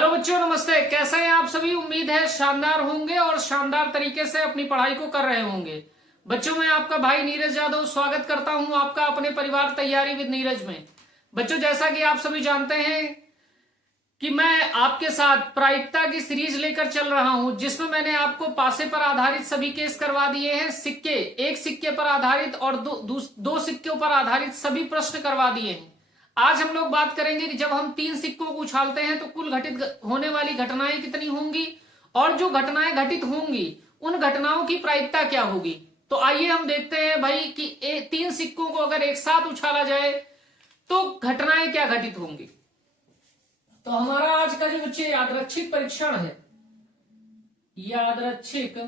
Hello बच्चों, नमस्ते। कैसे हैं आप सभी? उम्मीद है शानदार होंगे और शानदार तरीके से अपनी पढ़ाई को कर रहे होंगे। बच्चों, मैं आपका भाई नीरज यादव स्वागत करता हूं आपका अपने परिवार तैयारी विद नीरज में। बच्चों, जैसा कि आप सभी जानते हैं कि मैं आपके साथ प्रायिकता की सीरीज लेकर चल रहा हूं, जिसमें मैंने आपको पासे पर आधारित सभी केस करवा दिए हैं। सिक्के, एक सिक्के पर आधारित और दो सिक्कों पर आधारित सभी प्रश्न करवा दिए हैं। आज हम लोग बात करेंगे कि जब हम 3 सिक्कों को उछालते हैं तो कुल घटित होने वाली घटनाएं कितनी होंगी, और जो घटनाएं घटित होंगी उन घटनाओं की प्रायिकता क्या होगी। तो आइए हम देखते हैं भाई कि 3 सिक्कों को अगर एक साथ उछाला जाए तो घटनाएं क्या घटित होंगी। तो हमारा आज का जो बच्चे यादरच्छिक परीक्षण है, यादरच्छिक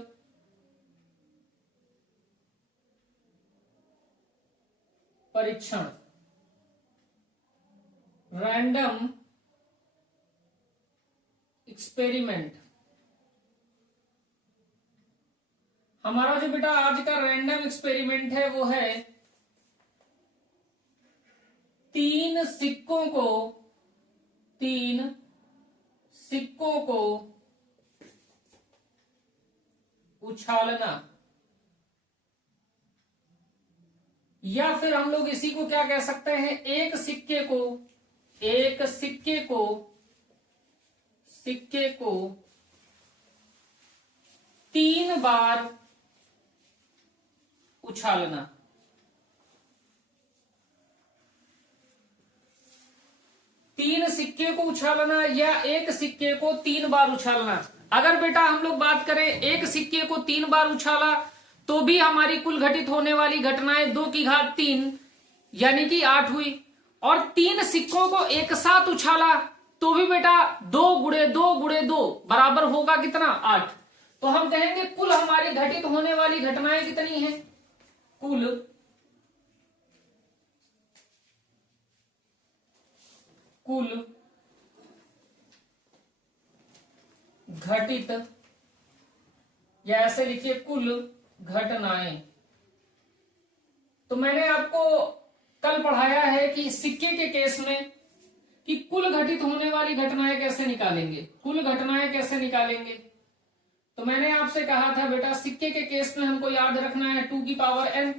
परीक्षण, रैंडम एक्सपेरिमेंट, हमारा जो बेटा आज का रैंडम एक्सपेरिमेंट है वो है 3 सिक्कों को उछालना, या फिर हम लोग इसी को क्या कह सकते हैं, एक सिक्के को 3 बार उछालना। तीन सिक्के को उछालना या एक सिक्के को 3 बार उछालना। अगर बेटा हम लोग बात करें एक सिक्के को 3 बार उछाला तो भी हमारी कुल घटित होने वाली घटनाएं 2 की घात 3 यानी कि 8 हुई, और 3 सिक्कों को एक साथ उछाला तो भी बेटा 2 गुणे 2 गुणे 2 बराबर होगा कितना, 8। तो हम कहेंगे कुल हमारी घटित होने वाली घटनाएं कितनी हैं, कुल घटित, या ऐसे लिखिए कुल घटनाएं। तो मैंने आपको कल पढ़ाया है कि सिक्के के केस में कि कुल घटित होने वाली घटनाएं कैसे निकालेंगे, कुल घटनाएं कैसे निकालेंगे। तो मैंने आपसे कहा था बेटा सिक्के के केस में हमको याद रखना है 2 की पावर n।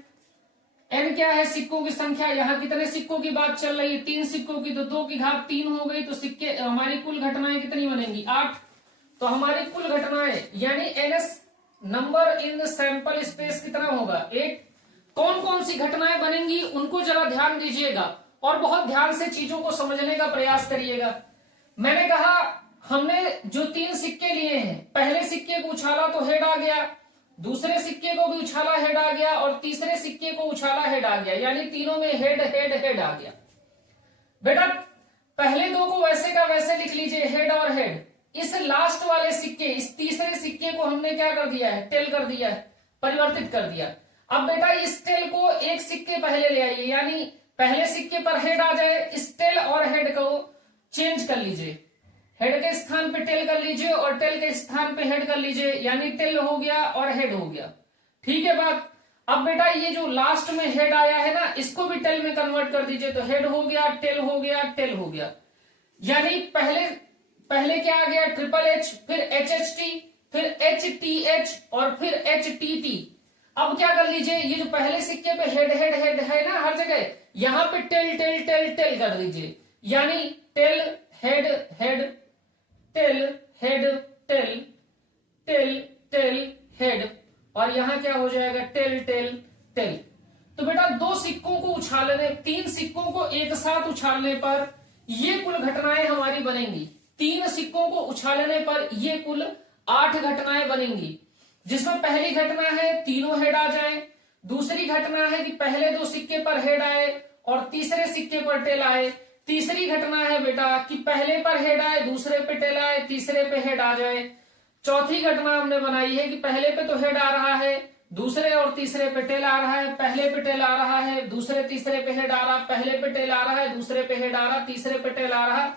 n क्या है, सिक्कों की संख्या। यहाँ कितने सिक्कों की बात चल रही है, 3 सिक्कों की, तो 2 की घात 3 हो गई, तो सिक्के हमारी कुल घटनाएं कितनी बनेंगी, 8। तो हमारी कुल घटनाएं यानी ns number in sample space कितना होगा, 8। कौन कौन सी घटनाएं बनेंगी उनको जरा ध्यान दीजिएगा और बहुत ध्यान से चीजों को समझने का प्रयास करिएगा। मैंने कहा हमने जो 3 सिक्के लिए हैं, पहले सिक्के को उछाला तो हेड आ गया, दूसरे सिक्के को भी उछाला हेड आ गया, और तीसरे सिक्के को उछाला हेड आ गया, यानी तीनों में हेड हेड हेड आ गया। बेटा पहले 2 को वैसे का वैसे लिख लीजिए, हेड और हेड। इस लास्ट वाले सिक्के, इस तीसरे सिक्के को हमने क्या कर दिया है, टेल कर दिया है, परिवर्तित कर दिया। अब बेटा इस टेल को एक सिक्के पहले ले आइए, यानी पहले सिक्के पर हेड आ जाए, इस टेल और हेड को चेंज कर लीजिए, हेड के स्थान पे टेल कर लीजिए और टेल के स्थान पे हेड कर लीजिए, यानी टेल हो गया और हेड हो गया। ठीक है बात। अब बेटा ये जो लास्ट में हेड आया है ना, इसको भी टेल में कन्वर्ट कर दीजिए, तो हेड हो गया, टेल हो गया, टेल हो गया। यानी पहले क्या आ गया, ट्रिपल एच, फिर एच एच टी, फिर एच टी एच और फिर एच टी टी। अब क्या कर लीजिए, ये जो पहले सिक्के पे हेड हेड हेड है ना हर जगह, यहां पे टेल टेल टेल टेल कर दीजिए, यानी tail head head, tail head tail, tail tail head, और यहां क्या हो जाएगा, टेल टेल टेल। तो बेटा 2 सिक्कों को उछालने, 3 सिक्कों को एक साथ उछालने पर ये कुल घटनाएं हमारी बनेंगी। 3 सिक्कों को उछालने पर ये कुल 8 घटनाएं बनेंगी, जिसमें पहली घटना है तीनों हेड आ जाए, दूसरी घटना है कि पहले 2 सिक्के पर हेड आए और तीसरे सिक्के पर टेल आए, तीसरी घटना है बेटा कि पहले पर हेड आए, दूसरे पे टेल आए, तीसरे पे हेड आ जाए। चौथी घटना हमने बनाई है कि पहले पे तो हेड आ रहा है, दूसरे और तीसरे पे टेल आ रहा है, पहले पे टेल आ रहा है, दूसरे तीसरे पे हेड आ रहा, पहले पे टेल आ रहा है, दूसरे पे हेड आ रहा, तीसरे पे टेल आ रहा,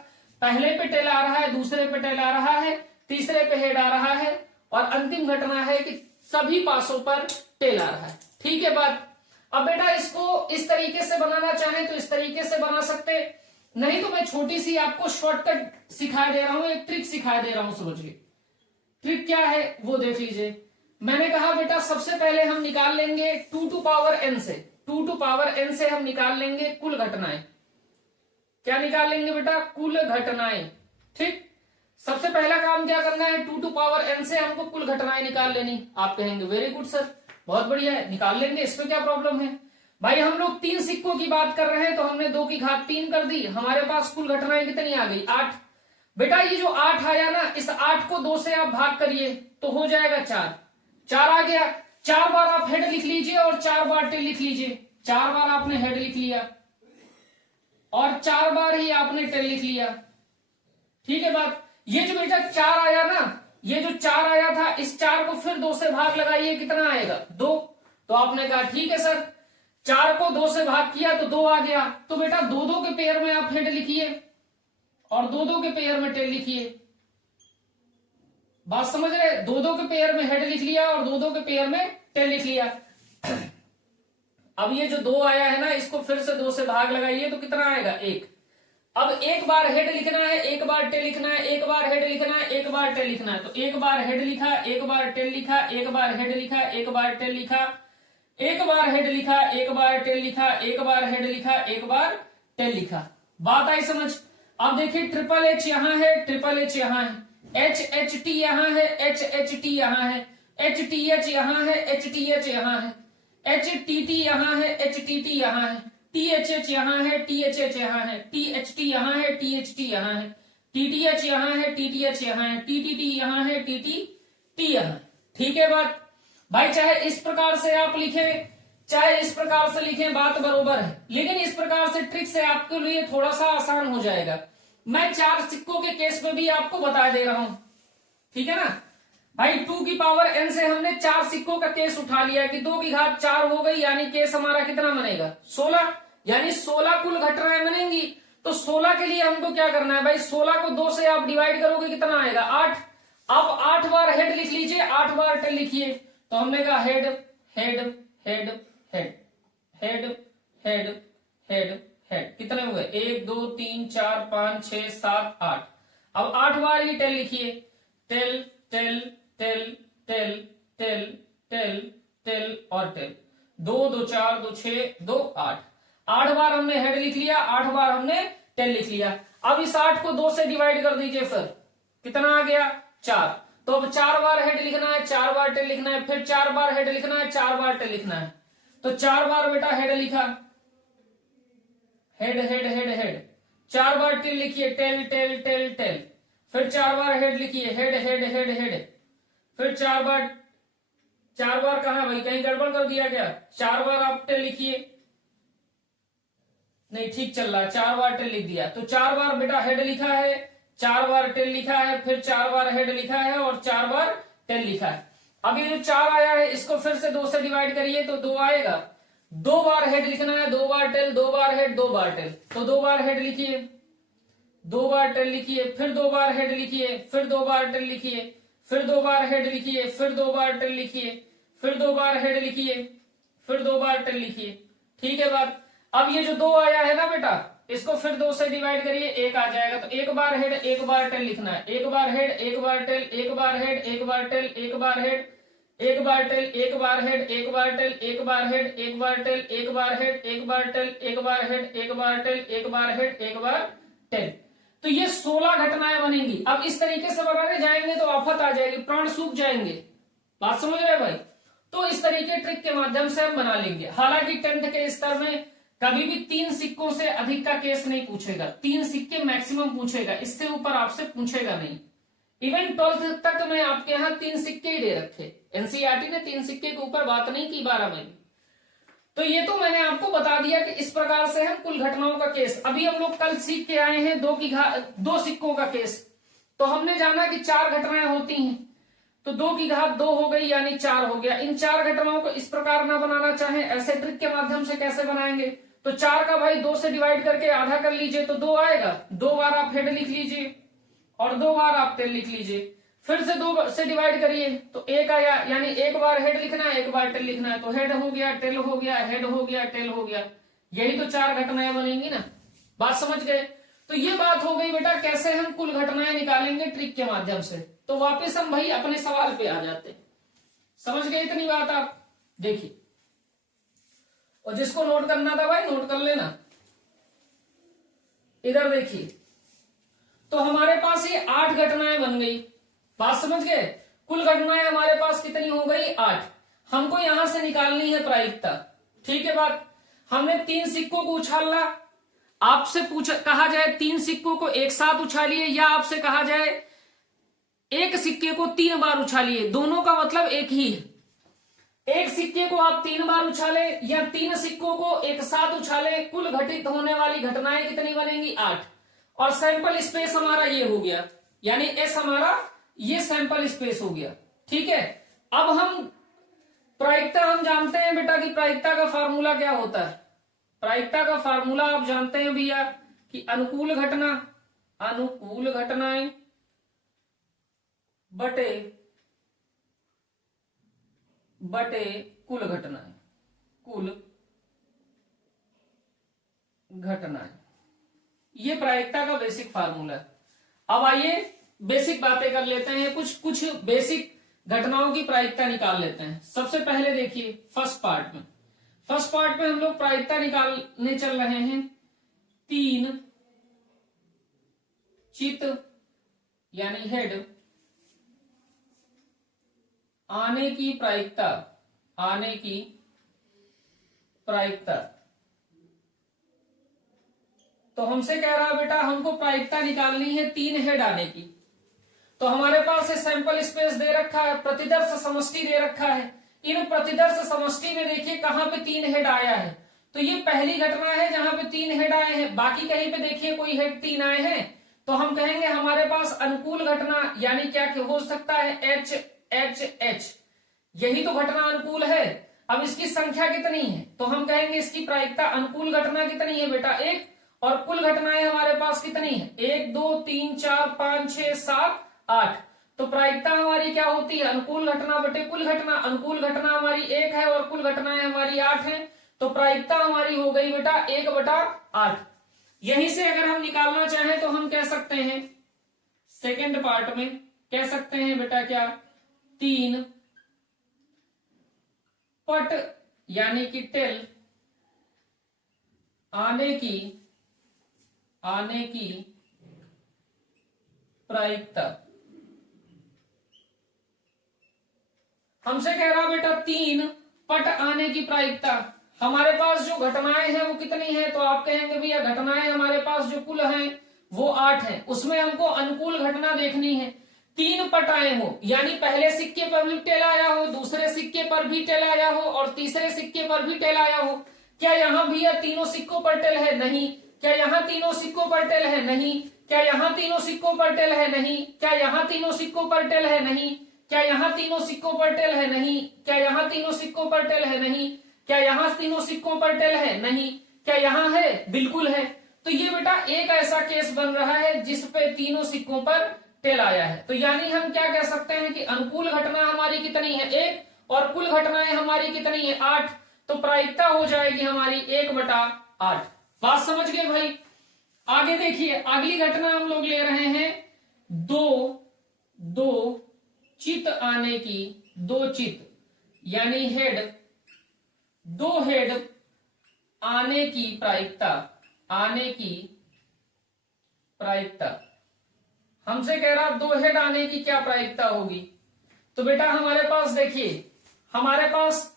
पहले पे टेल आ रहा है, दूसरे पे टेल आ रहा है, तीसरे पे हेड आ रहा है, और अंतिम घटना है कि सभी पासों पर टेल आ रहा है। ठीक है बात। अब बेटा इसको इस तरीके से बनाना चाहे तो इस तरीके से बना सकते, नहीं तो मैं छोटी सी आपको शॉर्टकट सिखा दे रहा हूं, एक ट्रिक सिखा दे रहा हूं, समझिए ट्रिक क्या है वो देख लीजिए। मैंने कहा बेटा सबसे पहले हम निकाल लेंगे 2 टू पावर n से, 2 टू पावर n से हम निकाल लेंगे कुल घटनाएं। क्या निकाल लेंगे बेटा? कुल घटनाएं। ठीक, सबसे पहला काम क्या करना है, 2 टू पावर n से हमको कुल घटनाएं निकाल लेनी। आप कहेंगे वेरी गुड सर, बहुत बढ़िया है, निकाल लेंगे, इसमें क्या प्रॉब्लम है भाई। हम लोग 3 सिक्कों की बात कर रहे हैं तो हमने 2 की घात 3 कर दी, हमारे पास कुल घटनाएं कितनी आ गई? 8। बेटा ये जो 8 आया ना, इस 8 को 2 से आप भाग करिए तो हो जाएगा 4। 4 आ गया, 4 बार आप हेड लिख लीजिए और 4 बार टेल लिख लीजिए। 4 बार आपने हेड लिख लिया और 4 बार ही आपने टेल लिख लिया। ठीक है बात। ये जो बेटा 4 आया ना, ये जो 4 आया था, इस 4 को फिर 2 से भाग लगाइए, कितना आएगा? 2। तो आपने कहा ठीक है सर, 4 को 2 से भाग किया तो 2 आ गया। तो बेटा 2-2 के पेयर में आप हेड लिखिए और 2-2 के पेयर में टेल लिखिए। बात समझ रहे? 2-2 के पेयर में हेड लिख लिया और 2-2 के पेयर में टेल लिख लिया। अब ये जो 2 आया है ना, इसको फिर से 2 से भाग लगाइए तो कितना आएगा? 1। अब एक बार हेड लिखना है, एक बार टेल लिखना है, एक बार हेड लिखना है, एक बार टेल लिखना है। तो एक बार हेड लिखा, एक बार टेल लिखा, एक बार हेड लिखा, एक बार टेल लिखा, एक बार हेड लिखा, एक बार टेल लिखा, एक बार हेड लिखा, एक बार टेल लिखा। बात आई समझ? अब देखिए ट्रिपल एच यहां है, ट्रिपल एच यहां है, एच एच टी यहां है, एच एच टी यहां है, एच टी एच यहां है, एच टी एच यहां है, एच टी टी यहां है, एच टी टी यहां है, टी एच एच यहां है, टी एच एच यहां है, टी एच टी यहां है, टी एच टी यहां है, टी टी एच यहां है, टी टी एच यहां है, टी टी टी यहां है, टी टी टी यहां। ठीक है बात भाई, चाहे इस प्रकार से आप लिखें चाहे इस प्रकार से लिखें, बात बरोबर है, लेकिन इस प्रकार से ट्रिक से आपके लिए थोड़ा सा आसान हो जाएगा। मैं 4 सिक्कों के केस में भी आपको बता दे रहा हूं, ठीक है ना भाई। 2 की पावर n से हमने 4 सिक्कों का केस उठा लिया कि 2 की घात 4 हो गई, यानी केस हमारा कितना बनेगा? 16, यानी 16 कुल घटनाएं बनेंगी। तो 16 के लिए हमको क्या करना है भाई? 16 को 2 से आप डिवाइड करोगे, कितना आएगा? 8। अब 8 बार हेड लिख लीजिए, 8 बार टेल लिखिए। तो हमने कहा head head head head head head head head, कितने हुए? 1 2 3 4 5 6 7 8। अब 8 बार ही टेल लिखिए, tail tail tail tail tail tail tail और टेल। 2 2 4 2 6 2 8। 8 बार हमने हेड लिख लिया, 8 बार हमने टेल लिख लिया। अब इस 8 को 2 से डिवाइड कर दीजिए, फिर कितना आ गया? 4। तो अब 4 बार हेड लिखना है, 4 बार टेल लिखना है, फिर 4 बार हेड लिखना है, 4 बार टेल लिखना है। तो 4 बार बेटा हेड लिखा, हेड हेड हेड हेड। 4 बार टेल लिखिए, टेल टेल टेल टेल। फिर 4 बार हेड लिखिए, हेड हेड हेड हेड। फिर 4 बार कहा भाई, कहीं गड़बड़ कर दिया क्या? 4 बार आप टेल लिखिए, नहीं ठीक चल रहा है, 4 बार टेल लिख दिया। तो 4 बार बेटा हेड लिखा है, 4 बार टेल लिखा है, फिर 4 बार हेड लिखा है और 4 बार टेल लिखा है। अब ये जो 4 आया है, इसको फिर से 2 से डिवाइड करिए तो 2 आएगा। 2 बार हेड लिखना है, 2 बार टेल, 2 बार हेड, 2 बार टेल। तो 2 बार हेड लिखिए, 2 बार टेल लिखिए, फिर 2 बार हेड लिखिए, फिर 2 बार टेल लिखिए, फिर 2 बार हेड लिखिए, फिर 2 बार टेल लिखिए, फिर 2 बार हेड लिखिए, फिर 2 बार टेल लिखिए। ठीक है बात। अब ये जो 2 आया है ना बेटा, इसको फिर 2 से डिवाइड करिए, 1 आ जाएगा। तो 1 बार हेड 1 बार टेल लिखना है, 1 बार हेड 1 बार टेल, 1 बार हेड 1 बार टेल, 1 बार हेड 1 बार टेल, 1 बार हेड 1 बार टेल, 1 बार हेड 1 बार टेल, 1 बार हेड 1 बार टेल, 1 बार हेड 1 बार टेल, 1 बार हेड 1 बार टेल। तो ये 16 घटनाएं बनेंगी। अब इस तरीके से बनाने जाएंगे तो आफत आ जाएगी, प्राण सूख जाएंगे। बात समझ रहे भाई? तो इस तरीके ट्रिक के माध्यम से हम बना लेंगे। हालांकि 10th के स्तर में कभी भी 3 सिक्कों से अधिक का केस नहीं पूछेगा, 3 सिक्के मैक्सिमम पूछेगा, इससे ऊपर आपसे पूछेगा नहीं। इवन 12th तक में आपके यहाँ 3 सिक्के ही दे रखे, एनसीईआरटी ने 3 सिक्के के ऊपर बात नहीं की 12 में भी। तो ये तो मैंने आपको बता दिया कि इस प्रकार से हम कुल घटनाओं का केस, अभी हम लोग कल सीख के आए हैं 2 सिक्कों का केस। तो हमने जाना कि 4 घटनाएं होती हैं, तो 2 की घात 2 हो गई, यानी 4 हो गया। इन 4 घटनाओं को इस प्रकार ना बनाना चाहे, ऐसे ट्रिक के माध्यम से कैसे बनाएंगे? तो 4 का भाई 2 से डिवाइड करके आधा कर लीजिए तो 2 आएगा। 2 बार आप हेड लिख लीजिए और 2 बार आप टेल लिख लीजिए। फिर से 2 से डिवाइड करिए तो 1 आया, यानी 1 बार हेड लिखना है, 1 बार टेल लिखना है। तो हेड हो गया, टेल हो गया, हेड हो गया, टेल हो गया। यही तो 4 घटनाएं बनेंगी ना। बात समझ गए? तो ये बात हो गई बेटा कैसे हम कुल घटनाएं निकालेंगे ट्रिक के माध्यम से। तो वापस हम भाई अपने सवाल पे आ जाते हैं। समझ गए इतनी बात आप? देखिए, और जिसको नोट करना था भाई नोट कर लेना। इधर देखिए, तो हमारे पास ये 8 घटनाएं बन गई। बात समझ गए? कुल घटनाएं हमारे पास कितनी हो गई? 8। हमको यहां से निकालनी है प्रायिकता। ठीक है बात? हमने 3 सिक्कों को उछाला। आपसे कहा जाए 3 सिक्कों को एक साथ उछालिए, या आपसे कहा जाए एक सिक्के को 3 बार उछालिए, दोनों का मतलब एक ही है। एक सिक्के को आप 3 बार उछाले या 3 सिक्कों को एक साथ उछाले, कुल घटित होने वाली घटनाएं कितनी बनेंगी? 8। और सैंपल स्पेस हमारा ये हो गया, यानी एस हमारा ये सैंपल स्पेस हो गया। ठीक है, अब हम प्रायिकता हम जानते हैं बेटा कि प्रायिकता का फार्मूला क्या होता है। प्रायिकता का फार्मूला आप जानते हैं भैया कि अनुकूल घटनाएं बटे कुल घटनाएं, ये प्रायिकता का बेसिक फार्मूला है। अब आइए बेसिक बातें कर लेते हैं, कुछ बेसिक घटनाओं की प्रायिकता निकाल लेते हैं। सबसे पहले देखिए फर्स्ट पार्ट में हम लोग प्रायिकता निकालने चल रहे हैं। 3 चित यानी हेड आने की प्रायिकता। तो हमसे कह रहा बेटा हमको प्रायिकता निकालनी है 3 हेड आने की। तो हमारे पास सैंपल स्पेस दे रखा है, प्रतिदर्श समष्टि दे रखा है। इन प्रतिदर्श समष्टि में देखिए कहां पे 3 हेड आया है। तो ये पहली घटना है जहां पे 3 हेड आए हैं। बाकी कहीं पे देखिए कोई हेड 3 आए हैं, तो हम कहेंगे हमारे पास अनुकूल घटना यानी क्या हो सकता है? एच एच एच, यही तो घटना अनुकूल है। अब इसकी संख्या कितनी है? तो हम कहेंगे इसकी प्रायिकता अनुकूल घटना कितनी है बेटा? 1। और कुल घटनाएं हमारे पास कितनी है? 1 2 3 4 5 6 7 8। तो प्रायिकता हमारी क्या होती है? अनुकूल घटना बटे कुल घटना। अनुकूल घटना हमारी 1 है और कुल घटनाएं हमारी 8 हैं। तो प्रायिकता हमारी हो गई बेटा 1/8। यहीं से अगर हम निकालना चाहें तो हम कह सकते हैं सेकेंड पार्ट में कह सकते हैं बेटा क्या? 3 पट यानी कि टेल आने की प्रायिकता। हमसे कह रहा बेटा 3 पट आने की प्रायिकता। हमारे पास जो घटनाएं हैं वो कितनी है? तो आप कहेंगे भैया घटनाएं हमारे पास जो कुल हैं वो 8 हैं, उसमें हमको अनुकूल घटना देखनी है। 3 पट आए हो, यानी पहले सिक्के पर भी टेल आया हो, दूसरे सिक्के पर भी टेल आया हो और तीसरे सिक्के पर भी टेल आया हो। क्या यहाँ भैया तीनों सिक्कों पर टेल है? नहीं। क्या यहाँ तीनों सिक्कों पर टेल है? नहीं। क्या यहाँ तीनों सिक्कों पर टेल है? नहीं। क्या यहाँ तीनों सिक्कों पर टेल है? नहीं। क्या यहाँ तीनों सिक्कों पर टेल है? नहीं। क्या यहाँ तीनों सिक्कों पर टेल है? नहीं। क्या यहाँ तीनों सिक्कों पर टेल है? नहीं। क्या यहाँ है? बिल्कुल है। तो ये बेटा एक ऐसा केस बन रहा है जिसपे तीनों सिक्कों पर टेल आया है। तो यानी हम क्या कह सकते हैं कि अनुकूल घटना हमारी कितनी है? 1 और कुल घटनाएं हमारी कितनी है? 8। तो प्रायिकता हो जाएगी हमारी 1/8। बात समझ गए भाई? आगे देखिए, अगली घटना हम लोग ले रहे हैं 2 चित आने की, 2 चित यानी हेड, 2 हेड आने की प्रायिकता। हमसे कह रहा 2 हेड आने की क्या प्रायिकता होगी? तो बेटा हमारे पास देखिए, हमारे पास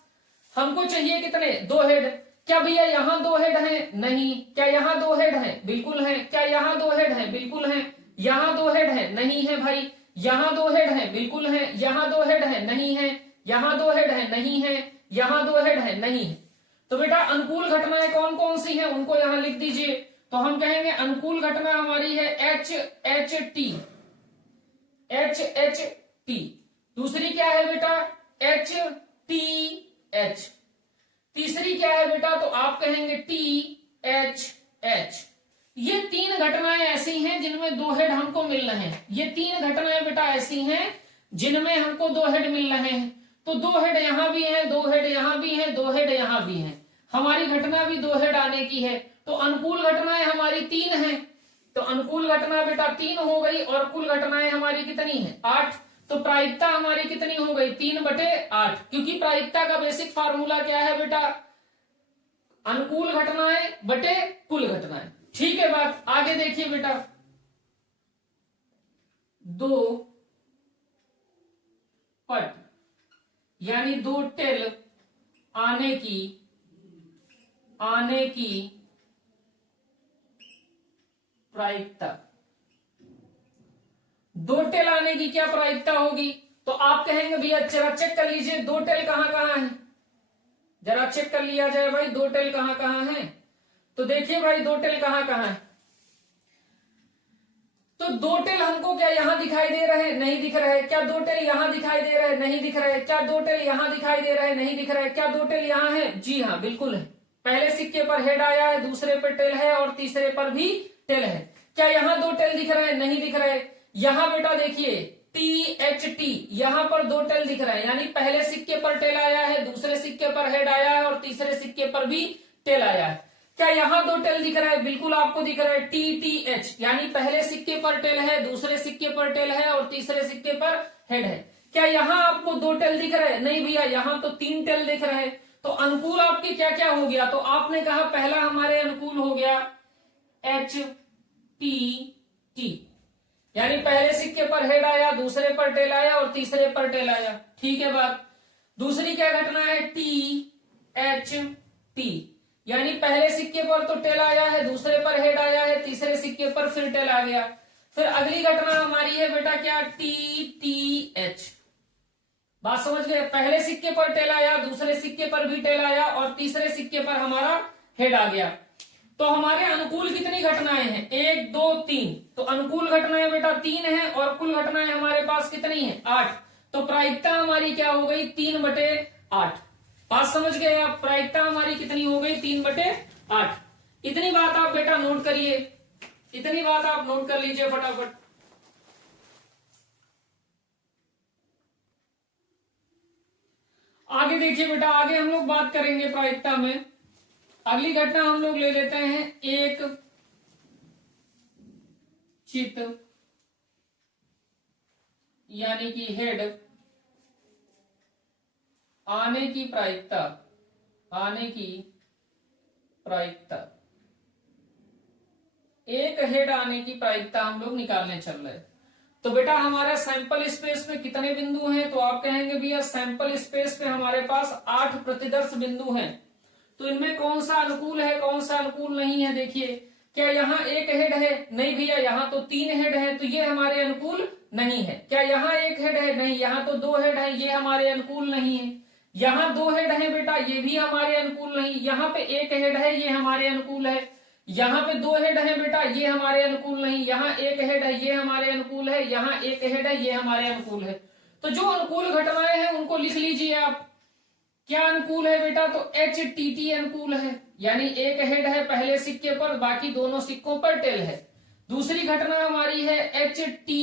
हमको चाहिए कितने? 2 हेड। क्या भैया यहाँ 2 हेड हैं? नहीं। क्या यहाँ 2 हेड हैं? बिल्कुल हैं। क्या यहाँ 2 हेड हैं? बिल्कुल हैं। यहाँ 2 हेड हैं? नहीं है भाई। यहाँ 2 हेड हैं? बिल्कुल हैं। यहाँ 2 हेड हैं? नहीं है। यहाँ 2 हेड हैं? नहीं है। यहाँ 2 हेड हैं? नहीं है। तो बेटा अनुकूल घटनाएं कौन कौन सी हैं उनको यहाँ लिख दीजिए। तो हम कहेंगे अनुकूल घटना हमारी है एच एच टी। दूसरी क्या है बेटा? H T H. तीसरी क्या है बेटा? तो आप कहेंगे टी एच एच। ये 3 घटनाएं ऐसी हैं जिनमें 2 हेड हमको मिल रहे हैं। ये 3 घटनाएं बेटा ऐसी हैं जिनमें हमको 2 हेड मिल रहे हैं। तो 2 हेड यहां भी हैं, 2 हेड यहां भी हैं, 2 हेड यहां भी हैं। हमारी घटना भी 2 हेड आने की है। तो अनुकूल घटनाएं हमारी 3 हैं। तो अनुकूल घटना बेटा 3 हो गई और कुल घटनाएं हमारी कितनी है 8। तो प्रायिकता हमारी कितनी हो गई 3/8, क्योंकि प्रायिकता का बेसिक फार्मूला क्या है बेटा अनुकूल घटनाएं बटे कुल घटनाएं। ठीक है बात। आगे देखिए बेटा 2 पट यानी 2 टेल आने की प्रायिकता। 2 टेल आने की क्या प्रायिकता होगी? तो आप कहेंगे भैया जरा चेक कर लीजिए 2 टेल कहां है, जरा चेक कर लिया जाए भाई 2 टेल कहां है। तो देखिए भाई 2 टेल कहां है। तो 2 टेल हमको क्या यहां दिखाई दे रहे हैं? नहीं दिख रहे। क्या 2 टेल यहां दिखाई दे रहे हैं? नहीं दिख रहे। क्या 2 टेल यहां दिखाई दे रहे हैं? नहीं दिख रहे। क्या 2 टेल यहां है? जी हाँ बिल्कुल है। पहले सिक्के पर हेड आया है, दूसरे पर टेल है और तीसरे पर भी टेल है। क्या यहां 2 टेल दिख रहे हैं? नहीं दिख रहे। यहां बेटा देखिए THT, यहां पर 2 टेल दिख रहे हैं, यानी पहले सिक्के पर टेल आया है, दूसरे सिक्के पर हेड आया है और तीसरे सिक्के पर भी टेल आया है। क्या यहां 2 टेल दिख रहा है? बिल्कुल आपको दिख रहा है TTH, यानी पहले सिक्के पर टेल है, दूसरे सिक्के पर टेल है और तीसरे सिक्के पर हेड है। क्या यहां आपको 2 टेल दिख रहे हैं? नहीं भैया, यहां तो 3 टेल दिख रहे हैं। तो अनुकूल आपके क्या क्या हो गया? तो आपने कहा पहला हमारे अनुकूल हो गया HTT, यानी पहले सिक्के पर हेड आया, दूसरे पर टेल आया और तीसरे पर टेल आया। ठीक है बात। दूसरी क्या घटना है THT, यानी पहले सिक्के पर तो टेल आया है, दूसरे पर हेड आया है, तीसरे सिक्के पर फिर टेल आ गया। फिर अगली घटना हमारी है बेटा क्या TTH। बात समझ गए? पहले सिक्के पर टेल आया, दूसरे सिक्के पर भी टेल आया और तीसरे सिक्के पर हमारा हेड आ गया। तो हमारे अनुकूल कितनी घटनाएं हैं? 1 2 3। तो अनुकूल घटनाएं बेटा 3 है और कुल घटनाएं हमारे पास कितनी है 8। तो प्रायिकता हमारी क्या हो गई 3/8। बात समझ गए आप? प्रायिकता हमारी कितनी हो गई 3/8। इतनी बात आप बेटा नोट करिए, इतनी बात आप नोट कर लीजिए फटाफट। आगे देखिए बेटा, आगे हम लोग बात करेंगे प्रायिकता में। अगली घटना हम लोग ले लेते हैं एक चित यानी कि हेड आने की प्रायिकता, आने की प्रायिकता। एक हेड आने की प्रायिकता हम लोग निकालने चल रहे हैं। तो बेटा हमारा सैंपल स्पेस में कितने बिंदु हैं? तो आप कहेंगे भैया सैंपल स्पेस में हमारे पास 8 प्रतिदर्श बिंदु हैं। तो इनमें कौन सा अनुकूल है, कौन सा अनुकूल नहीं है? देखिए क्या यहाँ एक हेड है? नहीं भैया, यहाँ तो 3 हेड है, तो ये हमारे अनुकूल नहीं है। क्या यहाँ एक हेड है? नहीं, यहाँ तो 2 हेड है, ये हमारे अनुकूल नहीं है। यहाँ 2 हेड है बेटा, ये भी हमारे अनुकूल नहीं। यहाँ पे 1 हेड है, ये हमारे अनुकूल है। यहाँ पे 2 हेड है बेटा, ये हमारे अनुकूल नहीं। यहाँ 1 हेड है, ये हमारे अनुकूल है। यहाँ 1 हेड है, ये हमारे अनुकूल है। तो जो अनुकूल घटनाएं हैं उनको लिख लीजिए आप। क्या अनुकूल है बेटा? तो HTT अनुकूल है, यानी 1 हेड है पहले सिक्के पर, बाकी दोनों सिक्कों पर टेल है। दूसरी घटना हमारी है THT,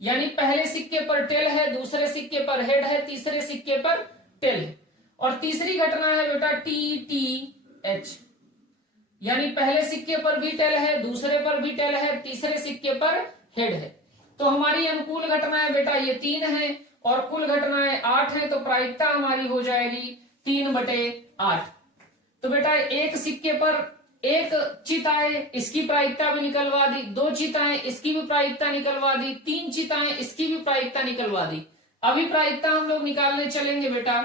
यानी पहले सिक्के पर टेल है, दूसरे सिक्के पर हेड है, तीसरे सिक्के पर टेल है। और तीसरी घटना है बेटा TTH, यानी पहले सिक्के पर भी टेल है, दूसरे पर भी टेल है, तीसरे सिक्के पर हेड है। तो हमारी अनुकूल घटनाएं बेटा ये 3 है और कुल घटनाएं 8 है। तो प्रायिकता हमारी हो जाएगी 3/8। तो बेटा एक सिक्के पर एक चिताएं, इसकी प्रायिकता भी निकलवा दी। 2 चिताएं, इसकी भी प्रायिकता निकलवा दी। 3 चिताएं, इसकी भी प्रायिकता निकलवा दी। अभी प्रायिकता हम लोग निकालने चलेंगे बेटा।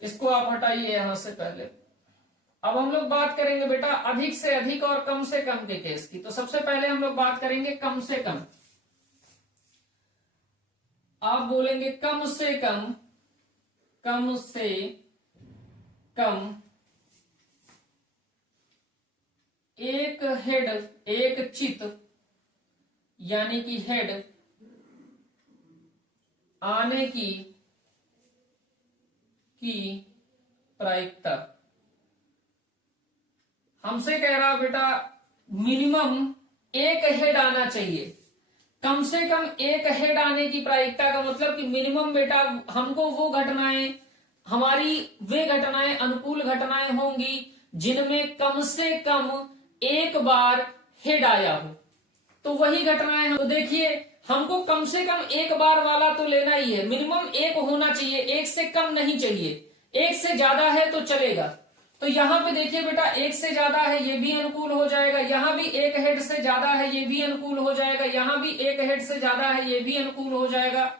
इसको आप हटाइए यहां से पहले। अब हम लोग बात करेंगे बेटा अधिक से अधिक और कम से कम के केस की। तो सबसे पहले हम लोग बात करेंगे कम से कम। आप बोलेंगे कम से कम, कम से कम एक हेड, एक चित यानी कि हेड आने की प्रायिकता। हमसे कह रहा बेटा मिनिमम एक हेड आना चाहिए। कम से कम एक हेड आने की प्रायिकता का मतलब कि मिनिमम बेटा हमको वो घटनाएं, हमारी वे घटनाएं अनुकूल घटनाएं होंगी जिनमें कम से कम एक बार हेड आया हो, तो वही घटनाएं। तो देखिए हमको कम से कम एक बार वाला तो लेना ही है, मिनिमम एक होना चाहिए, एक से कम नहीं चाहिए, एक से ज्यादा है तो चलेगा। तो यहाँ पे देखिए बेटा एक से ज्यादा है ये भी अनुकूल हो जाएगा, यहाँ भी एक हेड से ज्यादा है ये भी अनुकूल हो जाएगा, यहाँ भी एक हेड से ज्यादा है ये भी अनुकूल हो जाएगा,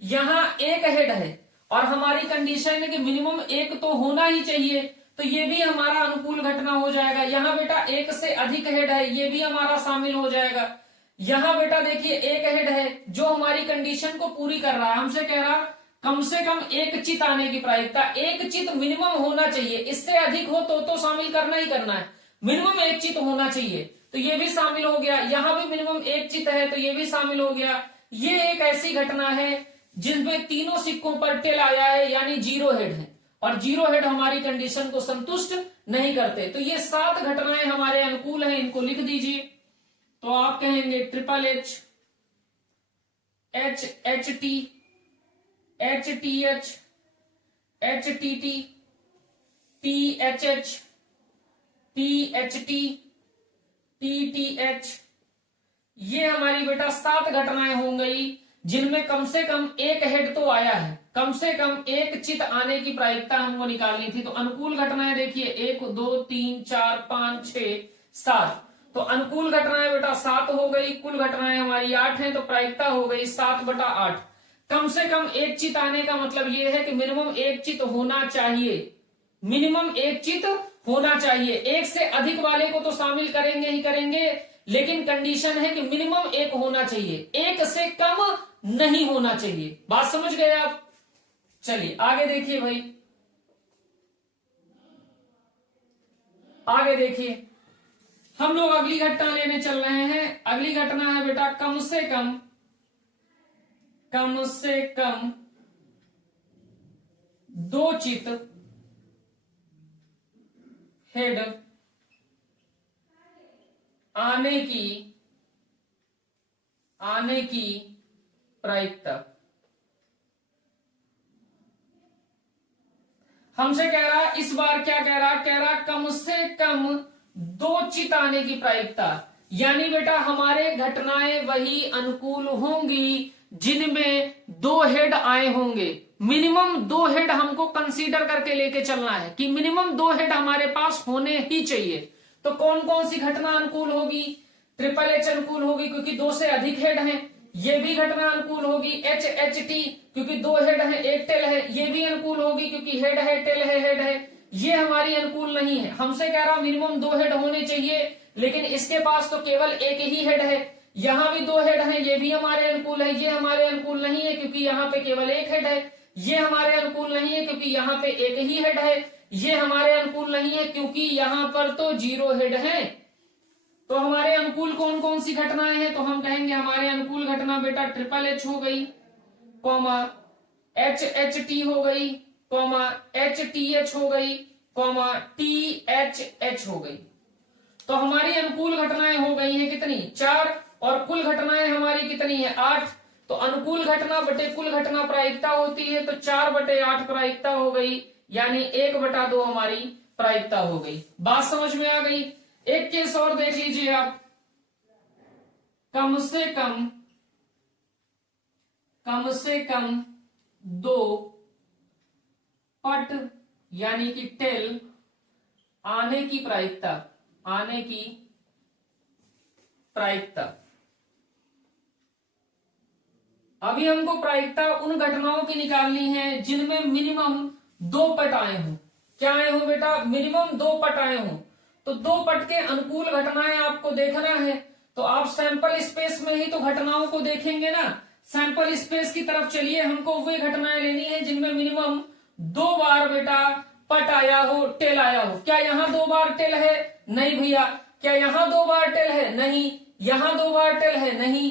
यहाँ एक हेड है और हमारी कंडीशन है कि मिनिमम एक तो होना ही चाहिए, तो ये भी हमारा अनुकूल घटना हो जाएगा। यहाँ बेटा एक से अधिक हेड है ये भी हमारा शामिल हो जाएगा। यहाँ बेटा देखिए एक हेड है जो हमारी कंडीशन को पूरी कर रहा है, हमसे कह रहा कम से कम एक चित आने की प्रायिकता, एक चित मिनिमम होना चाहिए, इससे अधिक हो तो शामिल करना ही करना है, मिनिमम एक चित होना चाहिए, तो ये भी शामिल हो गया। यहाँ भी मिनिमम एक चित है तो ये भी शामिल हो गया। ये एक ऐसी घटना है जिसमें तीनों सिक्कों पर टेल आया है यानी जीरो हेड है, और जीरो हेड हमारी कंडीशन को संतुष्ट नहीं करते। तो ये 7 घटनाएं हमारे अनुकूल हैं, इनको लिख दीजिए। तो आप कहेंगे triple H, H H T, H T H, H T T, T H H, T H T, T T H, ये हमारी बेटा 7 घटनाएं हो गई जिनमें कम से कम एक हेड तो आया है, कम से कम एक चित आने की प्रायिकता हमको निकालनी थी। तो अनुकूल घटनाएं देखिए 1 2 3 4 5 6 7, तो अनुकूल घटनाएं बेटा 7 हो गई, कुल घटनाएं हमारी 8 हैं, तो प्रायिकता हो गई 7/8। कम से कम एक चित आने का मतलब ये है कि मिनिमम एक चित होना चाहिए, मिनिमम एक चित होना चाहिए, एक से अधिक वाले को तो शामिल करेंगे ही करेंगे, लेकिन कंडीशन है कि मिनिमम एक होना चाहिए, एक से कम नहीं होना चाहिए। बात समझ गए आप? चलिए आगे देखिए भाई, आगे देखिए हम लोग अगली घटना लेने चल रहे हैं। अगली घटना है बेटा कम से कम 2 चित हेड आने की प्रायिकता। हमसे कह रहा इस बार क्या कह रहा कम से कम 2 चित आने की प्रायिकता, यानी बेटा हमारे घटनाएं वही अनुकूल होंगी जिनमें 2 हेड आए होंगे। मिनिमम 2 हेड हमको कंसीडर करके लेके चलना है कि मिनिमम 2 हेड हमारे पास होने ही चाहिए। तो कौन कौन सी घटना अनुकूल होगी? ट्रिपल एच अनुकूल होगी क्योंकि 2 से अधिक हेड हैं, ये भी घटना अनुकूल होगी। एच एच टी क्योंकि 2 हेड है, एक टेल है, ये भी अनुकूल होगी क्योंकि हेड है, टेल है, हेड है। ये हमारी अनुकूल नहीं है, हमसे कह रहा मिनिमम 2 हेड होने चाहिए, लेकिन इसके पास तो केवल एक ही हेड है। यहाँ भी 2 हेड है, ये भी हमारे अनुकूल है, ये हमारे अनुकूल नहीं है क्योंकि यहाँ पे केवल एक हेड है। ये हमारे अनुकूल नहीं है क्योंकि यहाँ पे एक ही हेड है। ये हमारे अनुकूल नहीं है क्योंकि यहाँ पर तो 0 हेड है। तो हमारे अनुकूल कौन कौन सी घटनाएं हैं? तो हम कहेंगे हमारे अनुकूल घटना बेटा ट्रिपल एच हो गई, कॉमा एच एच टी हो गई, कॉमा एच टी एच हो गई, कॉमा टी एच एच हो गई। तो हमारी अनुकूल घटनाएं हो गई हैं कितनी? 4, और कुल घटनाएं हमारी कितनी है? 8। तो अनुकूल घटना बटे कुल घटना प्रायिकता होती है, तो 4/8 प्रायिकता हो गई, यानी 1/2 हमारी प्रायिकता हो गई। बात समझ में आ गई? एक केस और देख लीजिए आप, कम से कम 2 पट यानी कि टेल आने की प्रायिकता, आने की प्रायिकता। अभी हमको प्रायिकता उन घटनाओं की निकालनी है जिनमें मिनिमम 2 पट आए हों। क्या आए हो बेटा? मिनिमम 2 पट आए हों। तो 2 पट के अनुकूल घटनाएं आपको देखना है, तो आप सैंपल स्पेस में ही तो घटनाओं को देखेंगे ना। सैंपल स्पेस की तरफ चलिए, हमको वे घटनाएं लेनी है जिनमें मिनिमम 2 बार बेटा पट आया हो, टेल आया हो। क्या यहाँ 2 बार टेल है? नहीं भैया। क्या यहाँ 2 बार टेल है? नहीं। यहाँ 2 बार टेल है? नहीं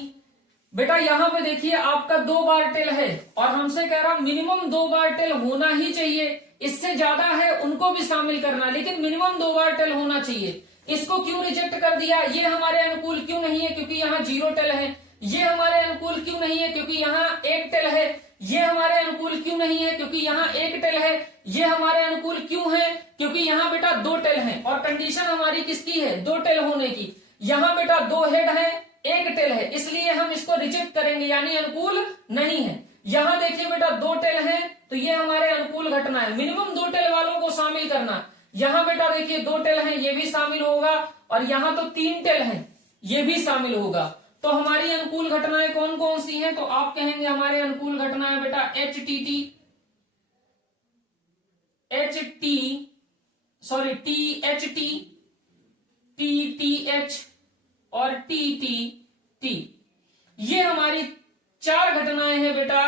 बेटा। यहाँ पे देखिए आपका 2 बार टेल है, और हमसे कह रहा मिनिमम 2 बार टेल होना ही चाहिए। इससे ज्यादा है उनको भी शामिल करना, लेकिन मिनिमम 2 बार टेल होना चाहिए। इसको क्यों रिजेक्ट कर दिया? ये हमारे अनुकूल क्यों नहीं है? क्योंकि यहाँ 0 टेल है। ये हमारे अनुकूल क्यों नहीं है? क्योंकि यहाँ 1 टेल है। ये हमारे अनुकूल क्यों नहीं है? क्योंकि यहाँ एक टेल है। ये हमारे अनुकूल क्यों है? क्योंकि यहाँ बेटा दो टेल है और कंडीशन हमारी किसकी है? दो टेल होने की। यहाँ बेटा दो हेड है, एक टेल है, इसलिए हम इसको रिजेक्ट करेंगे, यानी अनुकूल नहीं है। यहाँ देखिए बेटा दो टेल है, तो ये हमारे अनुकूल घटना है। मिनिमम दो टेल वालों को शामिल करना। यहाँ बेटा देखिए दो टेल है, ये भी शामिल होगा, और यहाँ तो तीन टेल है, ये भी शामिल होगा। तो हमारी अनुकूल घटनाएं कौन कौन सी हैं? तो आप कहेंगे हमारे अनुकूल घटनाएं बेटा एच टी एच और टी। ये हमारी चार घटनाएं हैं बेटा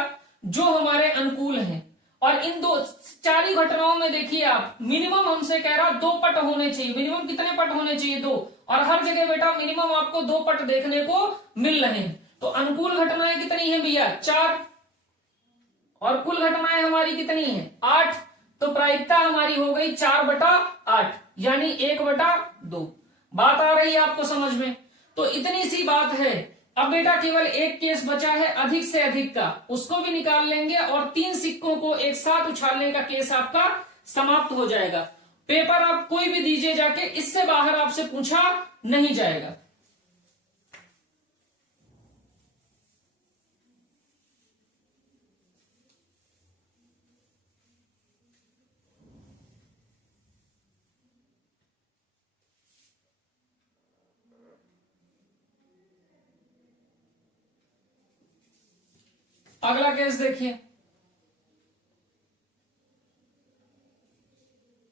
जो हमारे अनुकूल हैं। और इन दो चार ही घटनाओं में देखिए आप, मिनिमम हमसे कह रहा दो पट होने चाहिए। मिनिमम कितने पट होने चाहिए? दो। और हर जगह बेटा मिनिमम आपको दो पट देखने को मिल रहे हैं। तो अनुकूल घटनाएं कितनी है भैया? चार। और कुल घटनाएं हमारी कितनी है? 8। तो प्रायिकता हमारी हो गई 4/8, यानी 1/2। बात आ रही है आपको समझ में? तो इतनी सी बात है। अब बेटा केवल एक केस बचा है अधिक से अधिक का, उसको भी निकाल लेंगे और 3 सिक्कों को एक साथ उछालने का केस आपका समाप्त हो जाएगा। पेपर आप कोई भी दीजिए जाके, इससे बाहर आपसे पूछा नहीं जाएगा। अगला केस देखिए,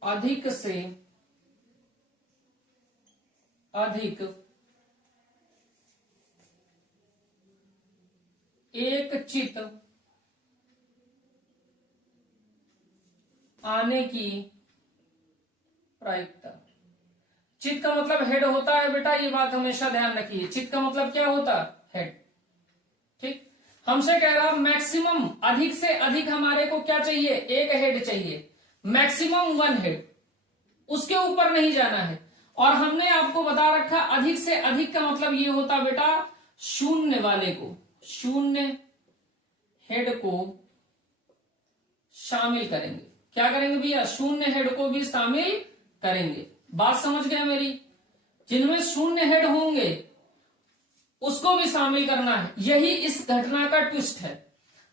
अधिक से अधिक एक चित आने की प्रायिकता। चित का मतलब हेड होता है बेटा, ये बात हमेशा ध्यान रखिए। चित का मतलब क्या होता है? हेड। ठीक। हमसे कह रहा मैक्सिमम, अधिक से अधिक हमारे को क्या चाहिए? एक हेड चाहिए, मैक्सिमम 1 हेड, उसके ऊपर नहीं जाना है। और हमने आपको बता रखा अधिक से अधिक का मतलब ये होता बेटा शून्य वाले को, शून्य हेड को शामिल करेंगे। क्या करेंगे भैया? शून्य हेड को भी शामिल करेंगे। बात समझ गए मेरी? जिनमें शून्य हेड होंगे उसको भी शामिल करना है। यही इस घटना का ट्विस्ट है।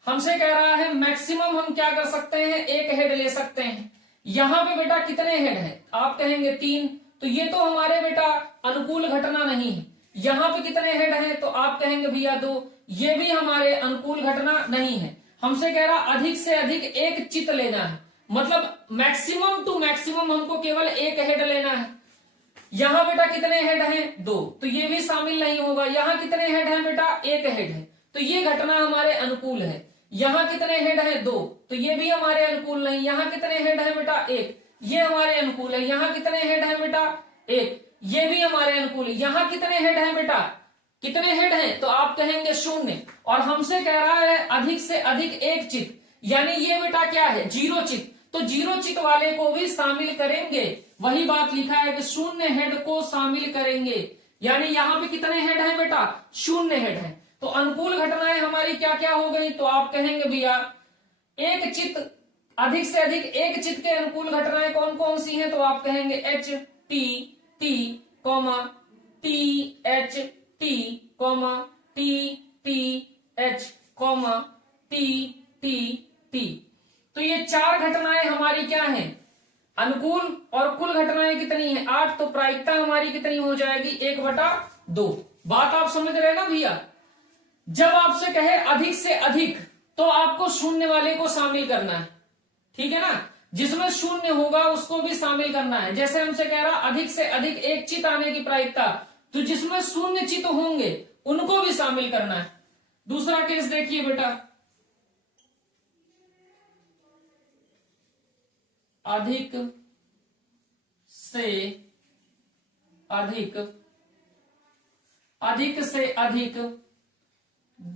हमसे कह रहा है मैक्सिमम हम क्या कर सकते हैं? एक हेड ले सकते हैं। यहां पे बेटा कितने हेड हैं? आप कहेंगे 3। तो ये तो हमारे बेटा अनुकूल घटना नहीं है। यहां पे कितने हेड हैं? तो आप कहेंगे भैया 2। ये भी हमारे अनुकूल घटना नहीं है। हमसे कह रहा अधिक से अधिक एक चित लेना है, मतलब मैक्सिमम टू मैक्सिमम हमको केवल एक हेड लेना है। यहां बेटा कितने हेड हैं? 2। तो ये भी शामिल नहीं होगा। यहां कितने हेड हैं बेटा? एक हेड है। तो ये घटना हमारे अनुकूल है। यहां कितने हेड हैं? 2। तो ये भी हमारे अनुकूल नहीं। यहां कितने हेड हैं बेटा? 1। ये हमारे अनुकूल है। यहां कितने हेड हैं बेटा? 1। ये भी हमारे अनुकूल है। यहां कितने हेड हैं बेटा? कितने हेड हैं? तो आप कहेंगे 0। और हमसे कह रहा है अधिक से अधिक एक चित, यानी ये बेटा क्या है? 0 चित। तो 0 चित वाले को भी शामिल करेंगे। वही बात लिखा है कि शून्य हेड को शामिल करेंगे, यानी यहां पे कितने हेड हैं बेटा? 0 हेड है। तो अनुकूल घटनाएं हमारी क्या क्या हो गई? तो आप कहेंगे भैया एक चित, अधिक से अधिक एक चित के अनुकूल घटनाएं कौन कौन सी हैं? तो आप कहेंगे H T T comma T H T comma T T H comma T T T. तो ये 4 घटनाएं हमारी क्या हैं? अनुकूल। और कुल घटनाएं कितनी है? 8। तो प्रायिकता हमारी कितनी हो जाएगी? 1/2। बात आप समझ रहे हैं ना भैया? जब आपसे कहे अधिक से अधिक, तो आपको शून्य वाले को शामिल करना है, ठीक है ना? जिसमें शून्य होगा उसको भी शामिल करना है। जैसे हमसे कह रहा अधिक से अधिक एक चित आने की प्रायिकता, तो जिसमें शून्य चित होंगे उनको भी शामिल करना है। दूसरा केस देखिए बेटा, अधिक से अधिक, अधिक से अधिक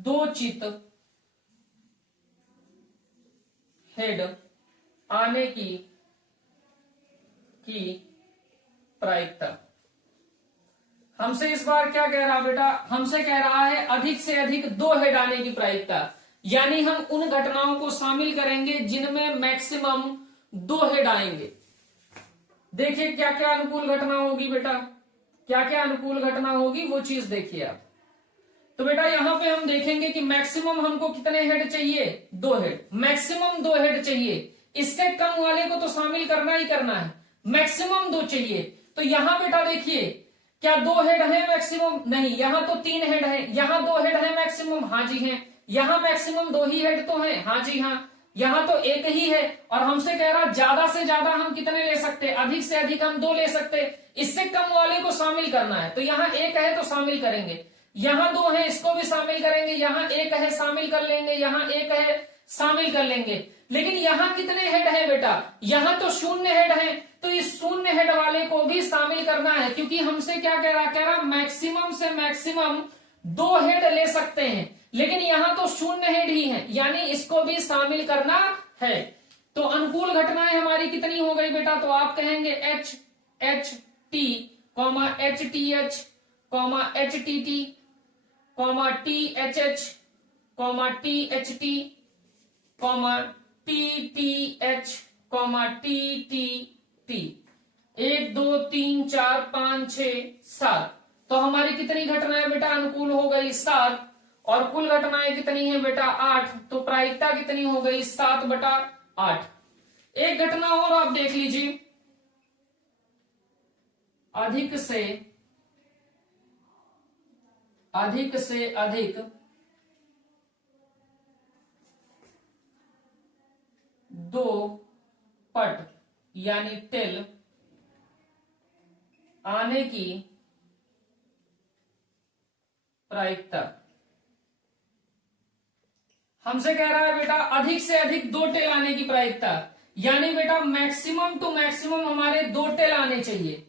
2 चित हेड आने की प्रायिकता। हमसे इस बार क्या कह रहा बेटा? हमसे कह रहा है अधिक से अधिक 2 हेड आने की प्रायिकता। यानी हम उन घटनाओं को शामिल करेंगे जिनमें मैक्सिमम 2 हेड आएंगे। देखिए क्या क्या अनुकूल घटना होगी बेटा, क्या क्या अनुकूल घटना होगी वो चीज देखिए आप। तो बेटा यहां पे हम देखेंगे कि मैक्सिमम हमको कितने हेड चाहिए, 2 हेड, मैक्सिमम 2 हेड चाहिए। इससे कम वाले को तो शामिल करना ही करना है, मैक्सिमम 2 चाहिए। तो यहां बेटा देखिए क्या 2 हेड है मैक्सिमम, नहीं, यहां तो 3 हेड है। यहां 2 हेड है मैक्सिमम, हाँ जी है। यहां मैक्सिमम 2 ही हेड तो है, हाँ जी हाँ। यहां तो 1 ही है और हमसे कह रहा ज्यादा से ज्यादा हम कितने ले सकते, अधिक से अधिक हम 2 ले सकते। इससे कम वाले को शामिल करना है तो यहाँ 1 है तो शामिल करेंगे, यहाँ 2 है इसको भी शामिल करेंगे, यहाँ 1 है शामिल कर लेंगे, यहाँ 1 है शामिल कर लेंगे। लेकिन यहाँ कितने हेड है बेटा, यहाँ तो 0 हेड है, तो इस 0 हेड वाले को भी शामिल करना है, क्योंकि हमसे क्या कह रहा मैक्सिमम से मैक्सिमम 2 हेड ले सकते हैं, लेकिन यहाँ तो 0 हेड ही है, यानी इसको भी शामिल करना है। तो अनुकूल घटनाएं हमारी कितनी हो गई बेटा, तो आप कहेंगे H H T comma H T H comma H T T comma T H H comma T H T comma T T H comma T T T. 1 2 3 4 5 6 7। तो हमारी कितनी घटनाएं बेटा अनुकूल हो गई, 7। और कुल घटनाएं कितनी है बेटा, 8। तो प्रायिकता कितनी हो गई, 7/8। एक घटना और आप देख लीजिए, अधिक से अधिक 2 पट यानी टेल आने की प्रायिकता। हमसे कह रहा है बेटा अधिक से अधिक 2 टेल आने की प्रायिकता, यानी बेटा मैक्सिमम टू मैक्सिमम हमारे 2 टेल आने चाहिए।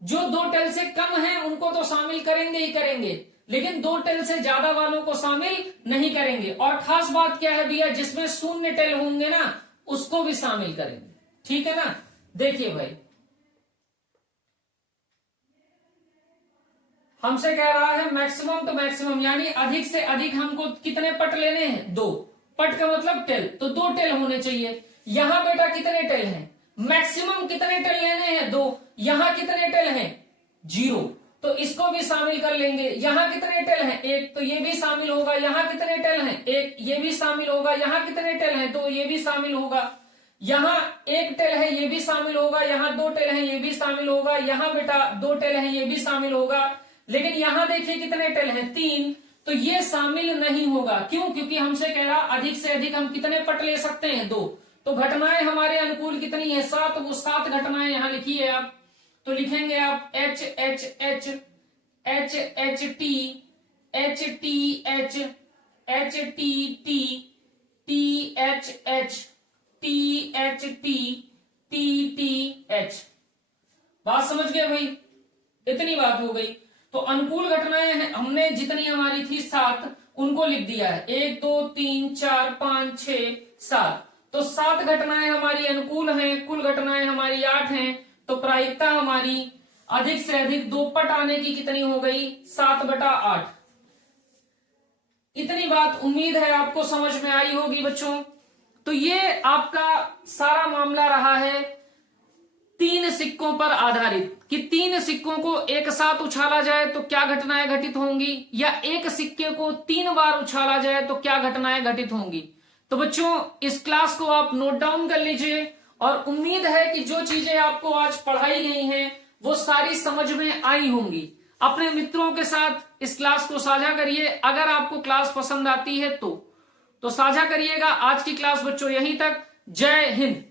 जो 2 टेल से कम है उनको तो शामिल करेंगे ही करेंगे, लेकिन 2 टेल से ज्यादा वालों को शामिल नहीं करेंगे। और खास बात क्या है भैया, जिसमें 0 टेल होंगे ना उसको भी शामिल करेंगे, ठीक है ना। देखिए भाई हमसे कह रहा है मैक्सिमम टू मैक्सिमम, यानी अधिक से अधिक हमको कितने पट लेने हैं, 2 पट का मतलब टेल, तो 2 टेल होने चाहिए। यहां बेटा कितने टेल हैं, मैक्सिमम कितने टेल लेने हैं, 2। यहां कितने टेल हैं, 0, तो इसको भी शामिल कर लेंगे। यहां कितने टेल हैं, 1, तो ये भी शामिल होगा। यहां कितने टेल हैं, 1, ये भी शामिल होगा। यहां कितने टेल हैं, 2, ये भी शामिल होगा। यहां 1 टेल है, ये भी शामिल होगा। यहां 2 टेल है, ये भी शामिल होगा। यहां बेटा 2 टेल है, ये भी शामिल होगा। लेकिन यहां देखिए कितने टेल हैं, 3, तो ये शामिल नहीं होगा। क्यों, क्योंकि हमसे कह रहा अधिक से अधिक हम कितने पट ले सकते हैं, 2। तो घटनाएं हमारे अनुकूल कितनी है, 7। वो 7 घटनाएं यहां लिखिए आप। तो लिखेंगे आप H H H H H T H T H H T T T H H T H T T T H. बात समझ गए भाई, इतनी बात हो गई। तो अनुकूल घटनाएं हमने जितनी हमारी थी 7 उनको लिख दिया है, 1 2 3 4 5 6 7। तो 7 घटनाएं हमारी अनुकूल हैं, कुल घटनाएं हमारी 8 हैं। तो प्रायिकता हमारी अधिक से अधिक 2 पट आने की कितनी हो गई, 7/8। इतनी बात उम्मीद है आपको समझ में आई होगी बच्चों। तो ये आपका सारा मामला रहा है 3 सिक्कों पर आधारित, कि 3 सिक्कों को एक साथ उछाला जाए तो क्या घटनाएं घटित होंगी, या एक सिक्के को 3 बार उछाला जाए तो क्या घटनाएं घटित होंगी। तो बच्चों इस क्लास को आप नोट डाउन कर लीजिए, और उम्मीद है कि जो चीजें आपको आज पढ़ाई गई हैं वो सारी समझ में आई होंगी। अपने मित्रों के साथ इस क्लास को साझा करिए। अगर आपको क्लास पसंद आती है तो साझा करिएगा। आज की क्लास बच्चों यहीं तक। जय हिंद।